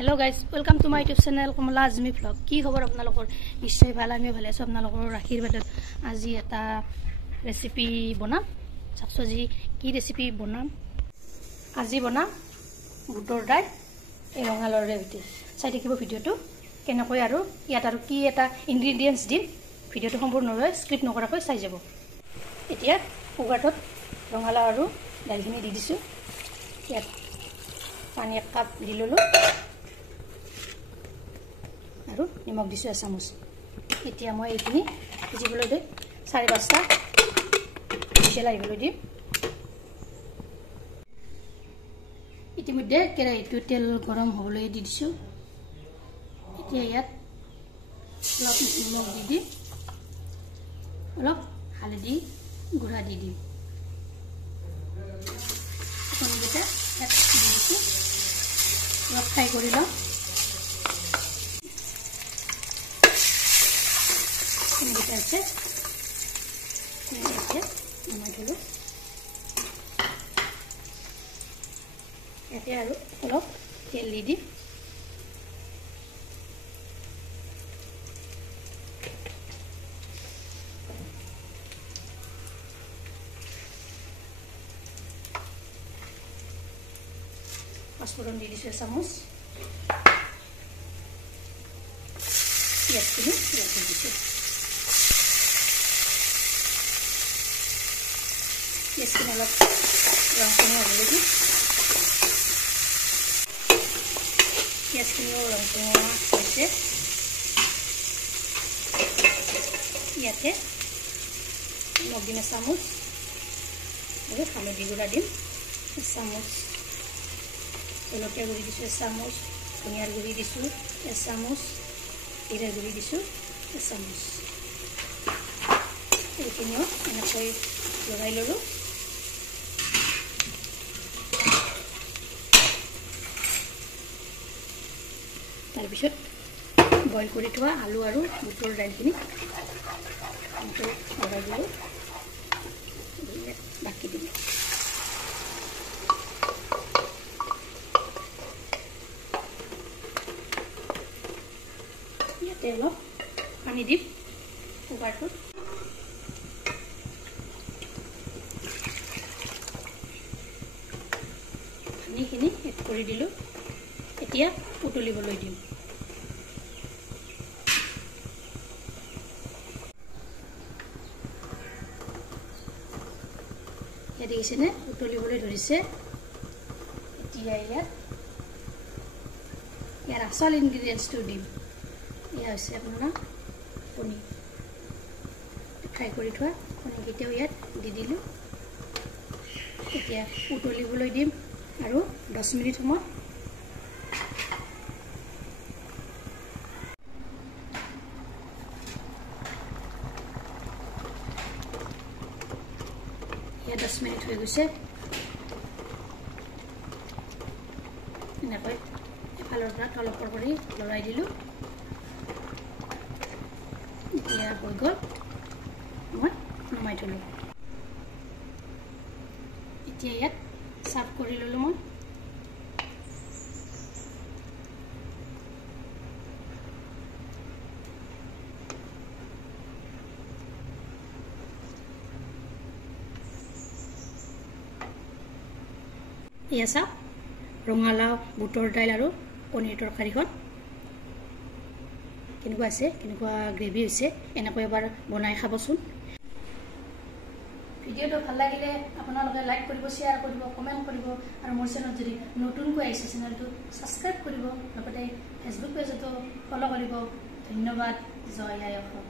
Hello guys, welcome to my YouTube channel Komala Azmi Vlog. কি খবৰ আপোনালোকৰ? নিশ্চয় ভাল, আমি ভালে আছো। আপোনালোকৰ আশীৰ্বাদত আজি এটা ৰেচিপি বনাম। চাকছো আজি কি ৰেচিপি বনাম? আজি বনাম বুটৰ দাইল এই ৰঙালৰ ৰেচিপি। চাই দেখিব ভিডিওটো কেনেকৈ আৰু ইয়াত আৰু কি এটা ইনগ্ৰেডিয়েন্টছ দিম। ভিডিওটো সম্পূৰ্ণভাৱে স্ক্ৰিপ্ট নকৰাকৈ চাই যাব। এতিয়া কুকাৰটোত ৰঙালাও আৰু দাইলখিনি দি দিছো। ইয়াত পানী 1 কাপ দি ললো আৰু নিমখ দিছো 1 চামুচ। এতিয়া মই এইখিনি সিজিবলৈ দে 4-5টা হুইছেল আহিবলৈ দিম। ইতিমধ্যে কেৰাহীটো তেল গৰম হ'বলৈ দি দিছো। এতিয়া ইয়াত অলপ নিমখ দি দিম, অলপ হালধি গুড়া দি দিম। কণীকেইটা ইয়াত দি দিছো, অলপ ফ্ৰাই কৰি লওঁ। কণীকেইটা আছে নমাই থলো। ইয়াতে আৰু অলপ তেল দি দিম। পাঁচফোৰণ দি দিছো 1 চামুচ। পিঁয়াজখিনি ইয়াত দি দিছো। পিঁয়াজখিনি অলপ ৰংচঙীয়া হ'বলৈ দিম। পিঁয়াজখিনিও ৰংচঙীয়া হৈছে। ইয়াতে নিমখ দিম 1 চামুচ আৰু হালধি গুড়া দিম 1 চামুচ। জলকীয়া গুড়ি দিছোঁ 1 চামুচ, ধনিয়াৰ গুড়ি দিছোঁ 1 চামুচ, জিৰাৰ গুড়ি দিছোঁ 1 চামুচ। এইখিনিও এনেকৈ লগাই ল'লোঁ। তাৰপিছত বইল কৰি থোৱা আলু আৰু বুটৰ দাইলখিনি লগাই দিলোঁ, বাকি দিলোঁ। ইয়াতে অলপ পানী দিম কুকাৰটোত। পানীখিনি এড কৰি দিলোঁ। এতিয়া উতলিবলৈ দিম। ইয়াত দেখিছেনে উতলিবলৈ ধৰিছে। এতিয়া ইয়াৰ আচল ইনগ্ৰেডিয়েন্টছটো দিম। এয়া হৈছে আপোনাৰ কণী, ফ্ৰাই কৰি থোৱা কণীকেইটাও ইয়াত দি দিলোঁ। এতিয়া উতলিবলৈ দিম আৰু 10 মিনিট সময়। ইয়াত 10 মিনিট হৈ গৈছে। এনেকৈ এফালৰ পৰা তলপৰ কৰি লৰাই দিলোঁ। এতিয়া হৈ গ'ল, মই নমাই থলোঁ। এতিয়া ইয়াত চাৰ্ভ কৰি ল'লোঁ মই। এয়া চাওক ৰঙালাও বুটৰ দাইল আৰু কণীৰ তৰকাৰীখন কেনেকুৱা আছে, কেনেকুৱা গ্ৰেভি হৈছে। এনেকৈ এবাৰ বনাই খাবচোন। ভিডিওটো ভাল লাগিলে আপোনালোকে লাইক কৰিব, শ্বেয়াৰ কৰিব, কমেণ্ট কৰিব আৰু মোৰ চেনেলত যদি নতুনকৈ আহিছে চেনেলটো ছাবস্ক্ৰাইব কৰিব, লগতে ফেচবুক পেজতো ফ'ল' কৰিব। ধন্যবাদ। জয় আই অসম।